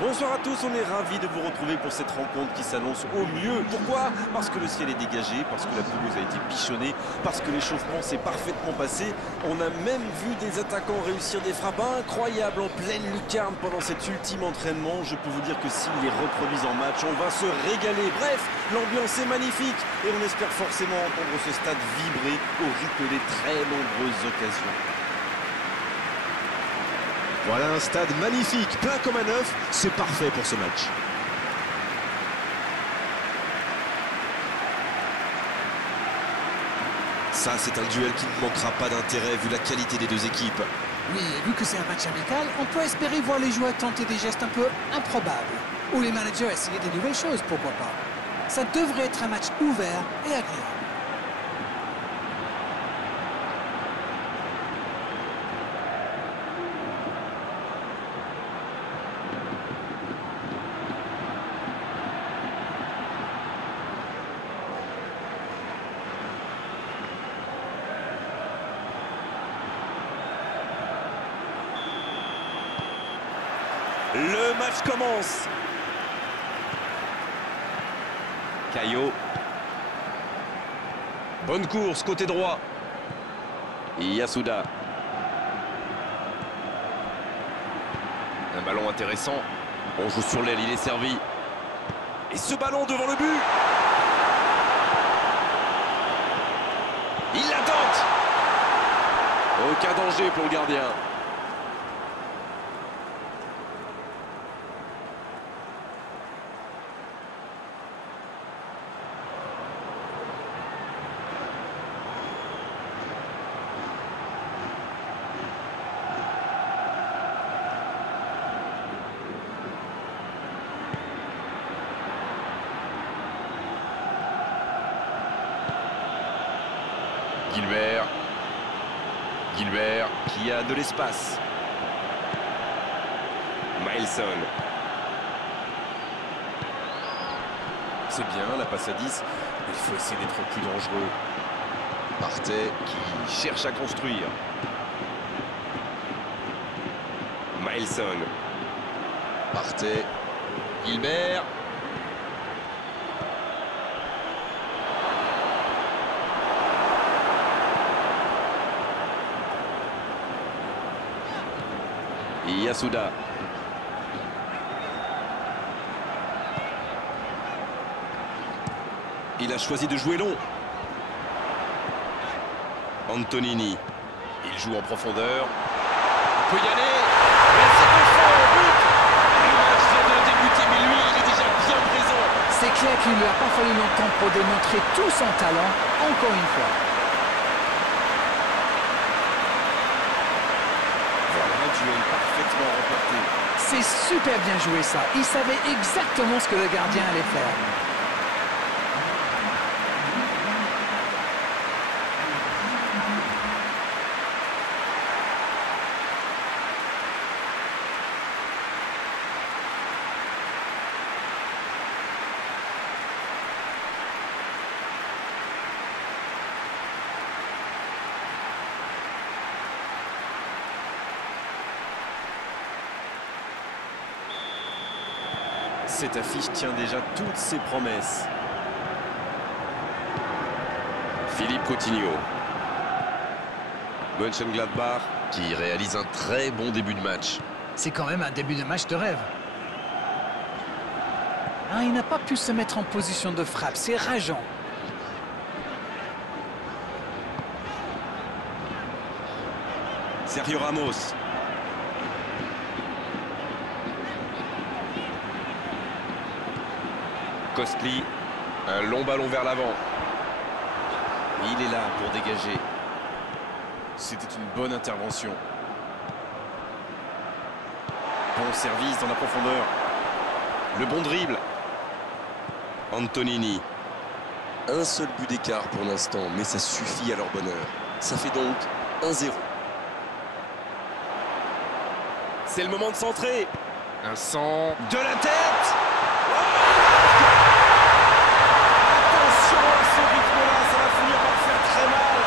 Bonsoir à tous, on est ravis de vous retrouver pour cette rencontre qui s'annonce au mieux. Pourquoi? Parce que le ciel est dégagé, parce que la pelouse a été bichonnée, parce que l'échauffement s'est parfaitement passé. On a même vu des attaquants réussir des frappes incroyables en pleine lucarne pendant cet ultime entraînement. Je peux vous dire que s'ils les reproduisent en match, on va se régaler. Bref, l'ambiance est magnifique et on espère forcément entendre ce stade vibrer au rythme des très nombreuses occasions. Voilà un stade magnifique, plein comme à neuf, c'est parfait pour ce match. Ça, c'est un duel qui ne manquera pas d'intérêt vu la qualité des deux équipes. Oui, vu que c'est un match amical, on peut espérer voir les joueurs tenter des gestes un peu improbables. Ou les managers essayer des nouvelles choses, pourquoi pas. Ça devrait être un match ouvert et agréable. Le match commence. Caillot. Bonne course, côté droit. Yasuda. Un ballon intéressant. On joue sur l'aile, il est servi. Et ce ballon devant le but. Il la tente. Aucun danger pour le gardien. Gilbert qui a de l'espace. Mailson. C'est bien la passe à 10. Il faut essayer d'être plus dangereux. Partey qui cherche à construire. Mailson. Partey. Gilbert. Yasuda. Il a choisi de jouer long. Antonini. Il joue en profondeur. Il peut y aller. Mais c'est au fond, au but. Le match vient de débuter, mais lui, il est déjà bien présent. C'est clair qu'il ne lui a pas fallu longtemps pour démontrer tout son talent, encore une fois. Duel parfaitement remporté. C'est super bien joué ça. Il savait exactement ce que le gardien allait faire. Cette affiche tient déjà toutes ses promesses. Philippe Coutinho. Mönchengladbach qui réalise un très bon début de match. C'est quand même un début de match de rêve. Ah, il n'a pas pu se mettre en position de frappe, c'est rageant. Sergio Ramos. Costly, un long ballon vers l'avant. Il est là pour dégager. C'était une bonne intervention. Bon service dans la profondeur. Le bon dribble. Antonini. Un seul but d'écart pour l'instant, mais ça suffit à leur bonheur. Ça fait donc 1-0. C'est le moment de centrer. Un centre de la tête. Attention à ce rythme-là, ça va finir par faire très mal.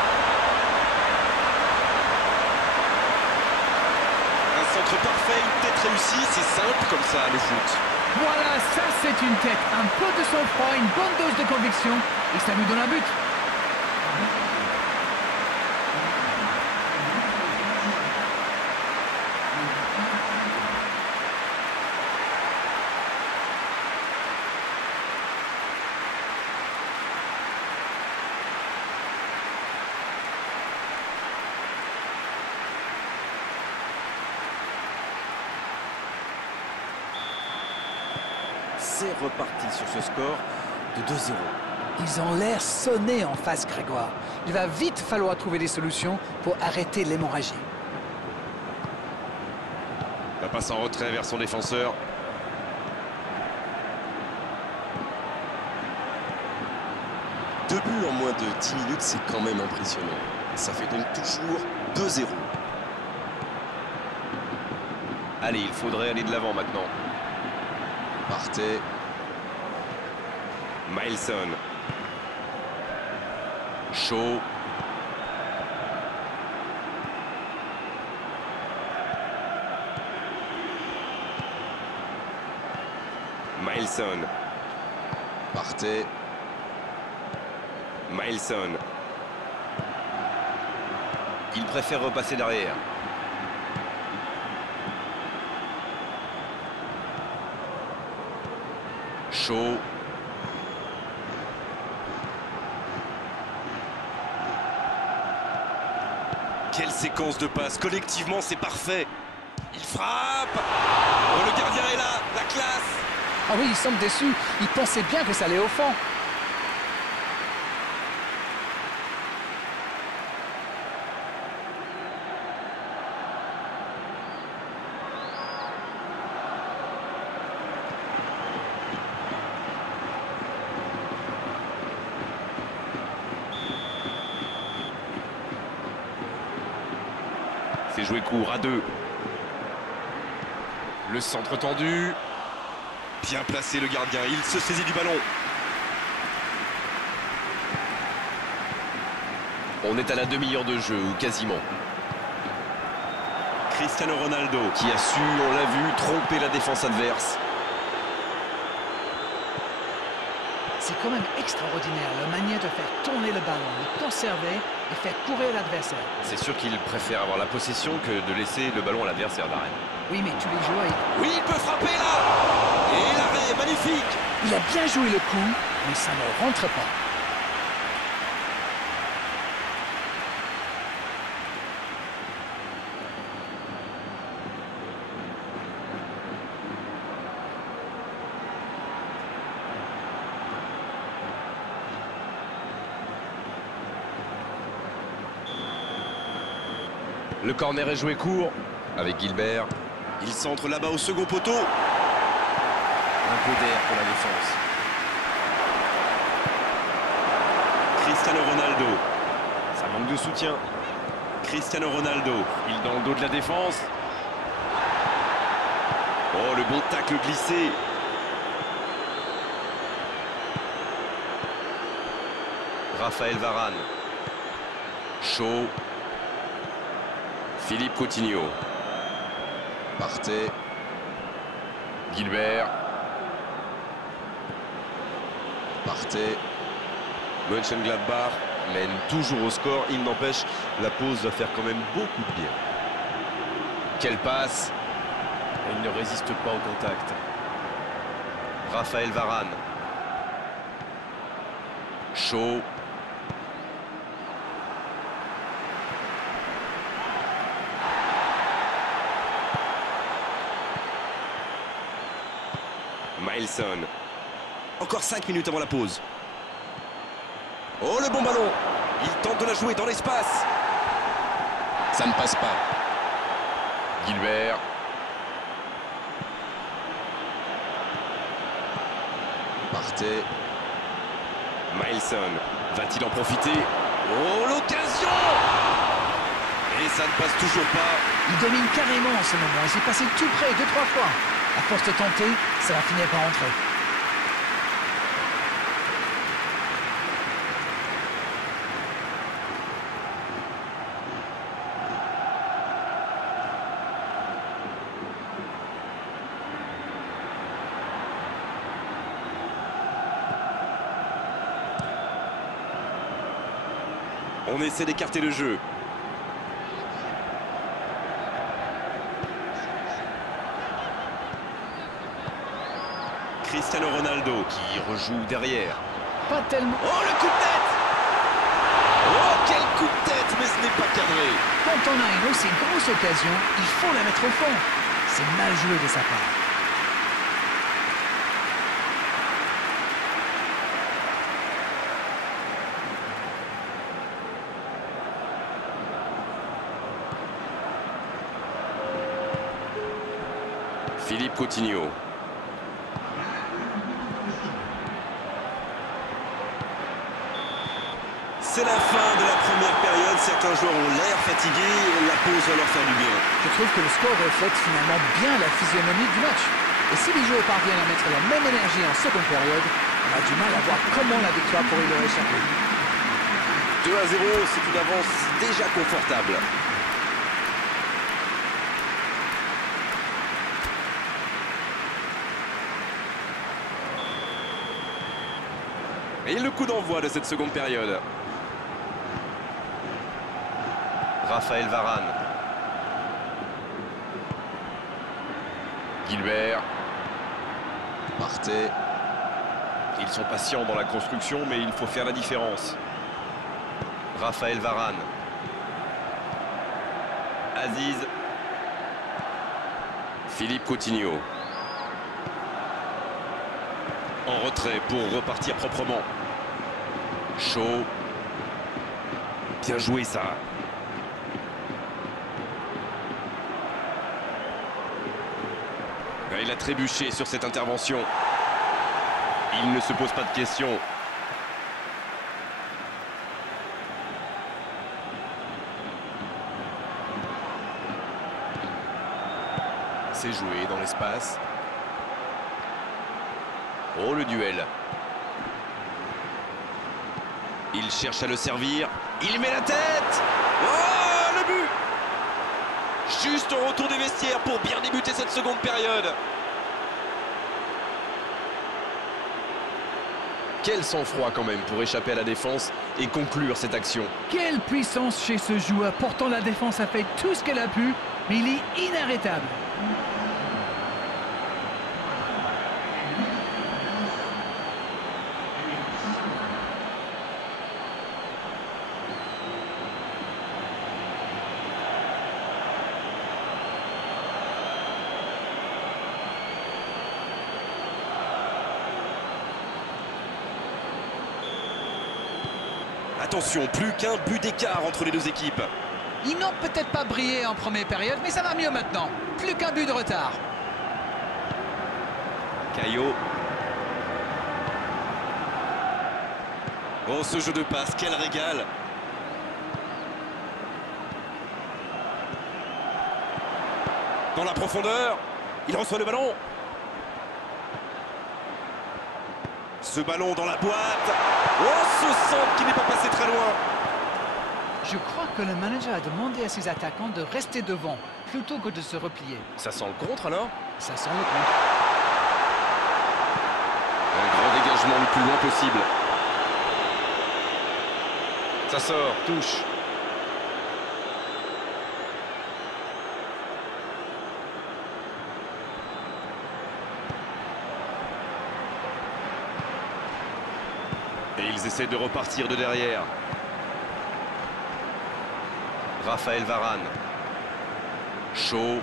Un centre parfait, une tête réussie, c'est simple comme ça le foot. Voilà, ça c'est une tête. Un peu de sang-froid, une bonne dose de conviction. Et ça nous donne un but. C'est reparti sur ce score de 2-0. Ils ont l'air sonnés en face, Grégoire. Il va vite falloir trouver des solutions pour arrêter l'hémorragie. La passe en retrait vers son défenseur. Deux buts en moins de 10 minutes, c'est quand même impressionnant. Ça fait donc toujours 2-0. Allez, il faudrait aller de l'avant maintenant. Partey. Milson. Shaw. Milson. Partey. Milson. Il préfère repasser derrière. Shaw. Quelle séquence de passes. Collectivement, c'est parfait. Il frappe. Oh, le gardien est là. La classe. Ah oui, ils semblent déçus. Ils pensaient bien que ça allait au fond. C'est joué court à 2. Le centre tendu. Bien placé le gardien, il se saisit du ballon. On est à la demi-heure de jeu, ou quasiment. Cristiano Ronaldo, qui a su, on l'a vu, tromper la défense adverse. C'est quand même extraordinaire la manière de faire tourner le ballon, de conserver et faire courir l'adversaire. C'est sûr qu'il préfère avoir la possession que de laisser le ballon à l'adversaire d'arrêt. Oui, mais tous les joueurs... Oui, il peut frapper là. Et l'arrêt, magnifique. Il a bien joué le coup, mais ça ne rentre pas. Le corner est joué court avec Gilbert. Il centre là-bas au second poteau. Un peu d'air pour la défense. Cristiano Ronaldo. Ça manque de soutien. Cristiano Ronaldo. Il dans le dos de la défense. Oh, le bon tacle glissé. Raphaël Varane. Shaw. Philippe Coutinho. Partey. Gilbert. Partey. Mönchengladbach mène toujours au score. Il n'empêche, la pause va faire quand même beaucoup de bien. Quelle passe. Il ne résiste pas au contact. Raphaël Varane. Shaw. Milson. Encore 5 minutes avant la pause. Oh, le bon ballon. Il tente de la jouer dans l'espace. Ça ne passe pas. Gilbert. Partey. Milson. Va-t-il en profiter? Oh, l'occasion! Et ça ne passe toujours pas. Il domine carrément en ce moment. Il s'est passé tout près 2-3 fois. À force de tenter, ça va finir par entrer. On essaie d'écarter le jeu. Cristiano Ronaldo qui rejoue derrière. Pas tellement. Oh, le coup de tête! Oh, quel coup de tête, mais ce n'est pas cadré. Quand on a une aussi grosse occasion, il faut la mettre au fond. C'est mal joué de sa part. Philippe Coutinho. C'est la fin de la première période. Certains joueurs ont l'air fatigués. La pause va leur faire du bien. Je trouve que le score reflète finalement bien la physionomie du match. Et si les joueurs parviennent à mettre la même énergie en seconde période, on a du mal à voir comment la victoire pourrait leur échapper. 2-0, c'est une avance déjà confortable. Et le coup d'envoi de cette seconde période. Raphaël Varane. Gilbert. Partey. Ils sont patients dans la construction, mais il faut faire la différence. Raphaël Varane. Aziz. Philippe Coutinho. En retrait pour repartir proprement. Chaud. Bien joué ça. Il a trébuché sur cette intervention. Il ne se pose pas de questions. C'est joué dans l'espace. Oh, le duel. Il cherche à le servir. Il met la tête. Oh, le but. Juste au retour des vestiaires pour bien débuter cette seconde période. Quel sang-froid quand même pour échapper à la défense et conclure cette action. Quelle puissance chez ce joueur. Pourtant, la défense a fait tout ce qu'elle a pu, mais il est inarrêtable. Attention, plus qu'un but d'écart entre les deux équipes. Ils n'ont peut-être pas brillé en première période, mais ça va mieux maintenant. Plus qu'un but de retard. Caillot. Oh, ce jeu de passe, quel régal. Dans la profondeur, il reçoit le ballon. Ce ballon dans la boîte. Oh, ce centre qui n'est pas passé très loin. Je crois que le manager a demandé à ses attaquants de rester devant, plutôt que de se replier. Ça sent le contre alors? Ça sent le contre. Un grand dégagement le plus loin possible. Ça sort, touche. Et ils essaient de repartir de derrière. Raphaël Varane. Chaud.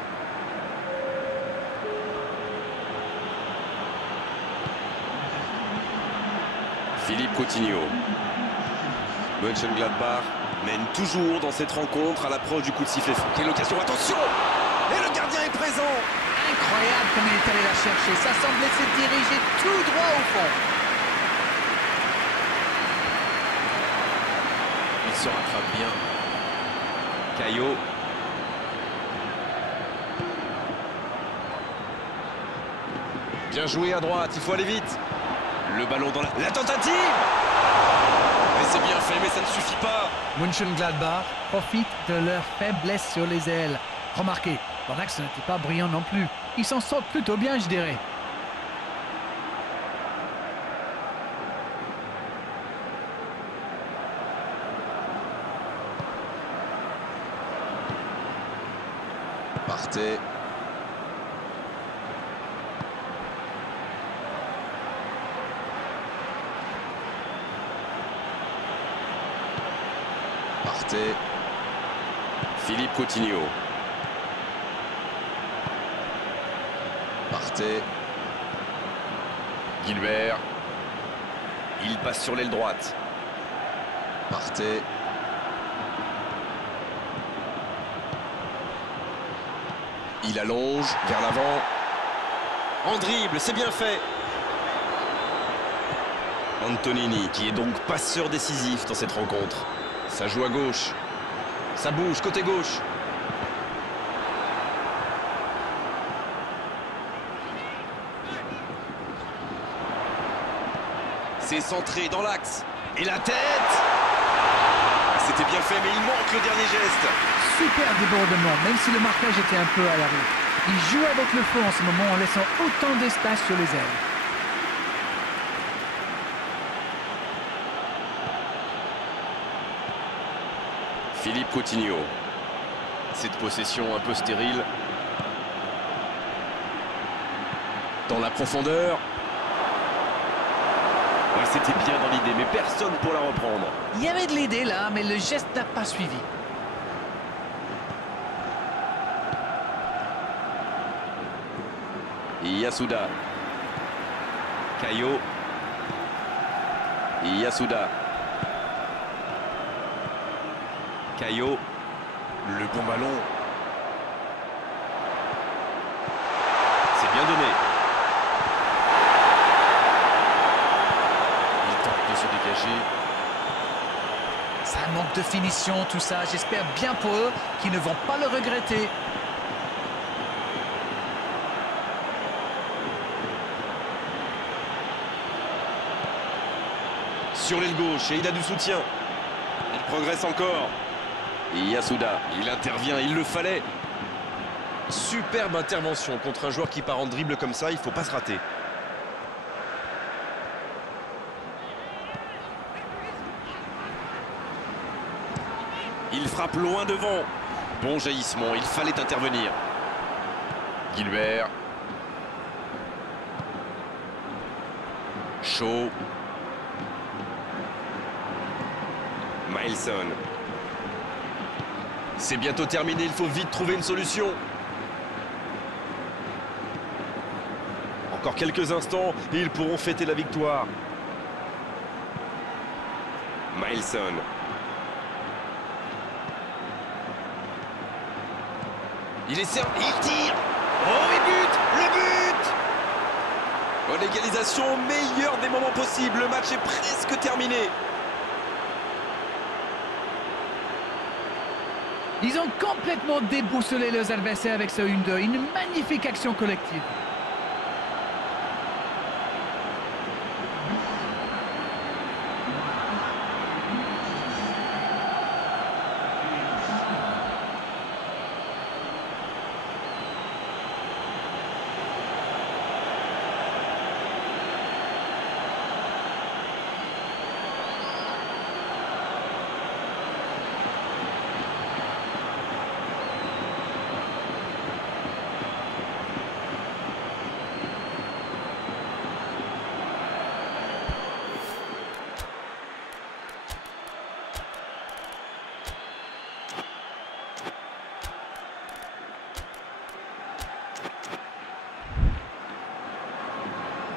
Philippe Coutinho. Mönchengladbach mène toujours dans cette rencontre à l'approche du coup de sifflet. Quelle occasion, attention! Et le gardien est présent! Incroyable comme il est allé la chercher. Ça semblait se diriger tout droit au fond. Il se rattrape bien. Caillot. Bien joué à droite, il faut aller vite. Le ballon dans la tentative. Mais c'est bien fait, mais ça ne suffit pas. Mönchengladbach profite de leur faiblesse sur les ailes. Remarquez, dans l'axe, ce n'était pas brillant non plus. Ils s'en sortent plutôt bien, je dirais. Partey. Partey. Philippe Coutinho. Partey. Gilbert. Il passe sur l'aile droite. Partey. Il allonge vers l'avant. En dribble, c'est bien fait. Antonini. Qui est donc passeur décisif dans cette rencontre. Ça joue à gauche. Ça bouge, côté gauche. C'est centré dans l'axe. Et la tête! C'était bien fait, mais il manque le dernier geste. Super débordement, même si le marquage était un peu à l'arrêt. Il joue avec le feu en ce moment en laissant autant d'espace sur les ailes. Philippe Coutinho. Cette possession un peu stérile. Dans la profondeur. Ouais, c'était bien dans l'idée, mais personne pour la reprendre. Il y avait de l'idée là, mais le geste n'a pas suivi. Yasuda. Caio. Yasuda. Caio. Le bon ballon. C'est bien donné. Il tente de se dégager. Ça manque de finition tout ça. J'espère bien pour eux qu'ils ne vont pas le regretter. Sur l'aile gauche et il a du soutien. Il progresse encore. Yasuda. Il intervient, il le fallait. Superbe intervention contre un joueur qui part en dribble comme ça, il ne faut pas se rater. Il frappe loin devant. Bon jaillissement, il fallait intervenir. Gilbert. Shaw. Milson. C'est bientôt terminé, il faut vite trouver une solution. Encore quelques instants et ils pourront fêter la victoire. Milson. Il est servi, il tire. Oh, il bute, le but. Oh, l'égalisation au meilleur des moments possibles. Le match est presque terminé. Ils ont complètement déboussolé leurs adversaires avec ce 1-2. Une magnifique action collective.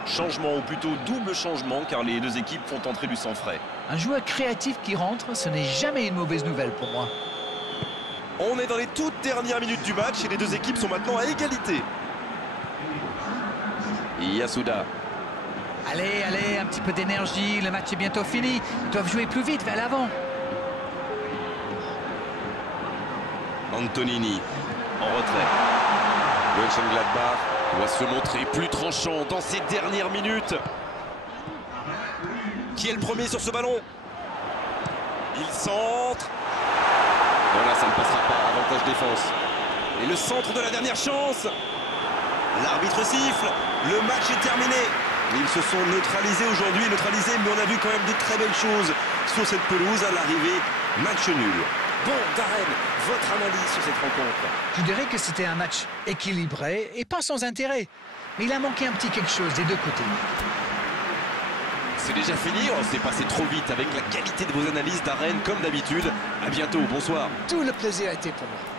Changement, ou plutôt double changement, car les deux équipes font entrer du sang frais. Un joueur créatif qui rentre, ce n'est jamais une mauvaise nouvelle pour moi. On est dans les toutes dernières minutes du match et les deux équipes sont maintenant à égalité. Yasuda. Allez, allez, un petit peu d'énergie, le match est bientôt fini. Ils doivent jouer plus vite vers l'avant. Antonini. En retrait. Mönchengladbach Doit se montrer plus tranchant dans ces dernières minutes. Qui est le premier sur ce ballon? Il centre. Voilà, ça ne passera pas. Avantage défense. Et le centre de la dernière chance. L'arbitre siffle. Le match est terminé. Ils se sont neutralisés aujourd'hui, mais on a vu quand même de très belles choses sur cette pelouse à l'arrivée. Match nul. Bon, Darren, votre analyse sur cette rencontre? Je dirais que c'était un match équilibré et pas sans intérêt. Mais il a manqué un petit quelque chose des deux côtés. C'est déjà fini, oh, c'est passé trop vite avec la qualité de vos analyses, Darren, comme d'habitude. À bientôt, bonsoir. Tout le plaisir a été pour moi.